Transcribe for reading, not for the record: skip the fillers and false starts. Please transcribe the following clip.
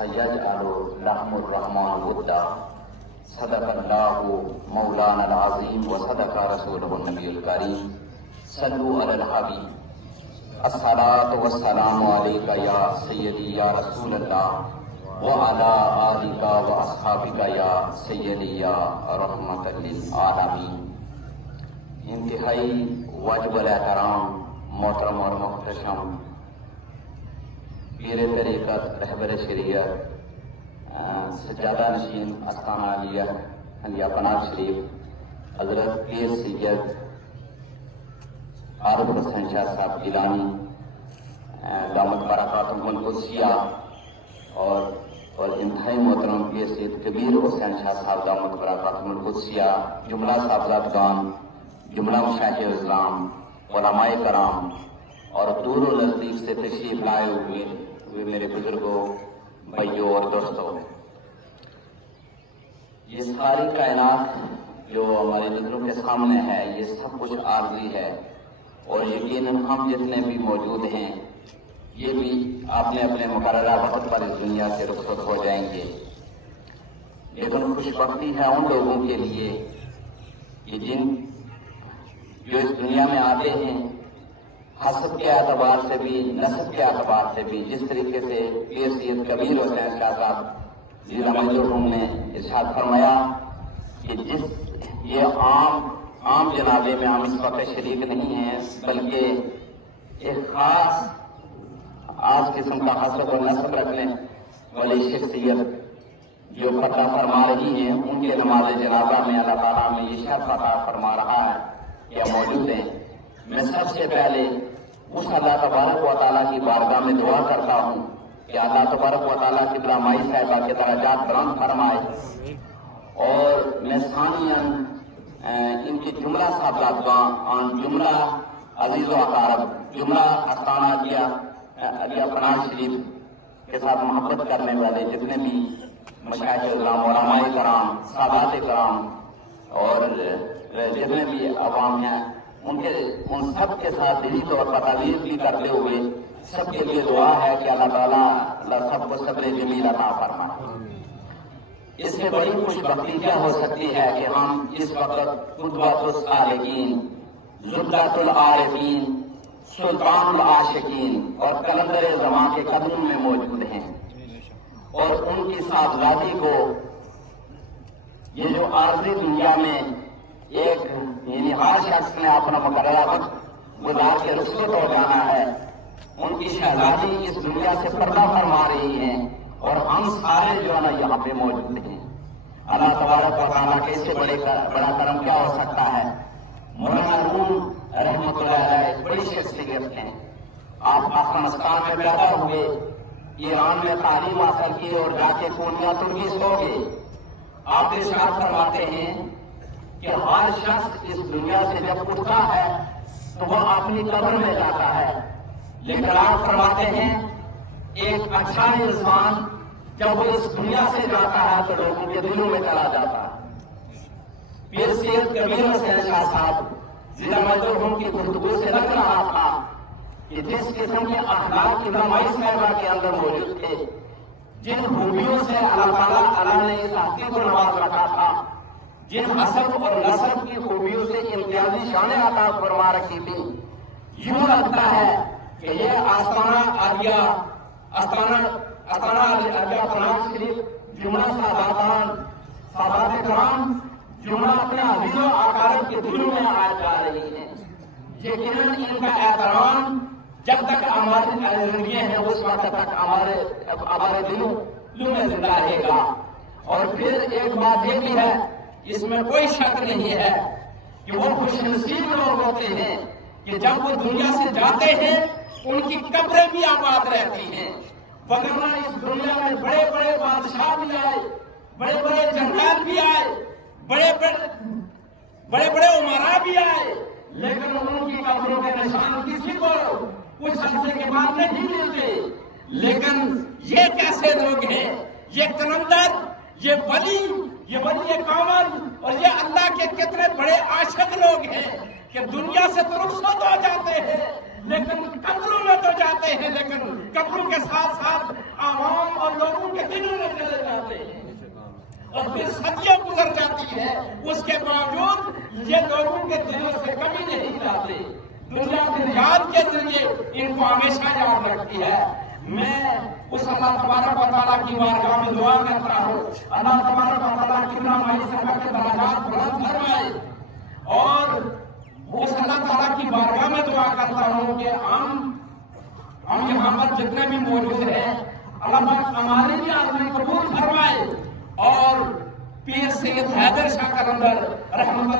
سيجعل لحم الرحمن ودا صدق الله مولانا العظيم وصدق رسوله النبي الكريم صلوا على الحبيب الصلاة والسلام عليك يا سيدي يا رسول الله وعلى آلك وأصحابك يا سيدي يا رحمة للعالمين. انتہائی واجب الاحترام محترم اور محتشم پیر طریقت رہبر شریعت سجادہ نشین استانہ علیہ علیہ پناہ شریف حضرت پیر سید عارف حسین شاہ صاحب گیلانی دامت برکاتہم القدسیہ اور انتہائی محترم پیر سید کبیر حسین شاہ صاحب دامت برکاتہم القدسیہ، جملہ صاحبزادگان، جملہ مشایخ اسلام، علماء کرام اور دور و نزدیک سے تشریف لائے ہوئے میرے بزرگوں، بھائیوں اور دوستوں، یہ ساری کائنات جو ہماری نظروں کے سامنے ہے یہ سب کچھ عارضی ہے، اور یقیناً ہم جتنے بھی موجود ہیں یہ بھی اپنے اپنے مقررہ وقت پر اس دنیا سے رخصت ہو جائیں گے. لیکن خوش بختی ہے ان لوگوں کے لیے کہ جو اس دنیا میں آتے ہیں حسب کے اعتبار سے بھی، نسب کے اعتبار سے بھی، جس طریقے سے پیر سید کبیر حسین شاہ صاحب ضلع مجروح نے ارشاد فرمایا کہ یہ عام جنازے میں ہم اس وقت شریک نہیں ہیں، بلکہ ایک خاص آج قسم کا حسب اور نسب رکھنے والی شخصیت جو فتح فرما رہی ہیں ان کے نماز جنازہ میں اللہ تعالیٰ میں یہ شرف عطا فرما رہا ہے یا موجود ہیں. میں سب سے پہلے اس اللہ تبارک و تعالیٰ کی بارگاہ میں دعا کرتا ہوں کہ اللہ تبارک و تعالیٰ کی مائی صاحبہ کے درجات بلند فرمائے، اور میں ثانیاً ان کی جملہ صاحبزادگان، جملہ عزیز و اقارب، جملہ استانہ علیہ پناہ شریف کے ساتھ محبت کرنے والے جتنے بھی مشایخ اسلام، علماء کرام، سادات کرام اور جتنے بھی عوام ہیں ان سب کے ساتھ دلی طور پر تعریف بھی کرتے ہوئے سب کے لیے دعا ہے کہ اللہ تعالیٰ سب کو صبر جمیل عطا فرمائے. اس سے بڑی خوش بختی کیا ہو سکتی ہے کہ ہم اس وقت قدوۃ الصالحین، زبدۃ العارفین، سلطان العاشقین اور کلندر زمان کے قدموں میں موجود ہیں، اور ان کی سازگاری کو یہ جو عارضی دنیا میں ایک یعنی ہر شخص نے اپنا مقررہ وقت گزار کے رخصت ہو جانا ہے، ان کی شہزادی اس دنیا سے پردہ فرما رہی ہیں اور ہم سارے جو ہے نا یہاں پہ موجود ہیں. اللہ تبارک و تعالیٰ کے اس سے بڑا کرم کیا ہو سکتا ہے. مولانا روم رحمۃ اللہ علیہ بڑی شخصیت ہیں. آپ افغانستان میں پیدا ہوئے، ایران میں تعلیم حاصل کی اور جا کے کونیا ترکی سو گئے. آپ ارشاد فرماتے ہیں کہ ہر شخص اس دنیا سے جب اٹھتا ہے تو وہ اپنی قبر میں جاتا ہے، لیکن آپ فرماتے ہیں ایک اچھا انسان جب وہ اس دنیا سے جاتا ہے تو لوگوں کے دلوں میں چلا جاتا ہے. پیر سید کبیر حسین شاہ صاحب ضلع مجروح کی گفتگو سے لگ رہا تھا کہ جس قسم کے اخلاق کی مائی صاحبہ کے اندر موجود تھے، جن خوبیوں سے اللہ تعالیٰ نے اس ہستی کو نواز رکھا تھا، جن حسب اور نسب کی خوبیوں سے امتیازی شانیں عطا فرما رکھی تھی، یوں لگتا ہے کہ یہ آستانہ عالیہ پناہ شریف جملہ سادات کرام، جملہ اپنے عزیز و اقارب کے دلوں میں آ جا رہی ہیں. یقیناً ان کا احترام جب تک ہماری زندگیاں ہیں اس وقت تک ہمارے دلوں میں زندہ رہے گا. اور پھر ایک بات یہ بھی ہے، اس میں کوئی شک نہیں ہے کہ وہ خوش نصیب لوگ ہوتے ہیں کہ جب وہ دنیا سے جاتے ہیں ان کی قبریں بھی آباد رہتی ہیں. وگرنہ اس دنیا میں بڑے بڑے بادشاہ بھی آئے، بڑے بڑے جنرل بھی آئے، بڑے بڑے عمراء بھی آئے، لیکن ان کی قبروں کے نشان کسی کو کچھ عرصے کے بعد نہیں ملتے. لیکن یہ کیسے لوگ ہیں، یہ کلندر، یہ ولی کامل اور یہ اللہ کے کتنے بڑے عاشق لوگ ہیں کہ دنیا سے تو رخصت ہو جاتے ہیں لیکن قبروں میں تو جاتے ہیں، لیکن قبروں کے ساتھ ساتھ عوام اور لوگوں کے دلوں میں چلے جاتے ہیں، اور پھر صدیاں گزر جاتی ہے، اس کے باوجود یہ لوگوں کے دلوں سے کبھی نہیں جاتے۔ دنیا کی یاد کے ذریعے ان کو ہمیشہ یاد رکھتی ہے۔ میں اس اللہ تبارک و تعالیٰ کی بارگاہ میں دعا کرتا ہوں، اللہ تبارک و تعالیٰ کتنا ہماری سب کے درجات بلند فرمائے، اور اس اللہ تعالیٰ کی بارگاہ میں دعا کرتا ہوں کہ ہم یہاں پر جتنے بھی موجود ہیں، اللہ پاک ہماری بھی آدمی قبول فرمائے، اور پیر سید حیدر شاہ قلندر رحمۃ اللہ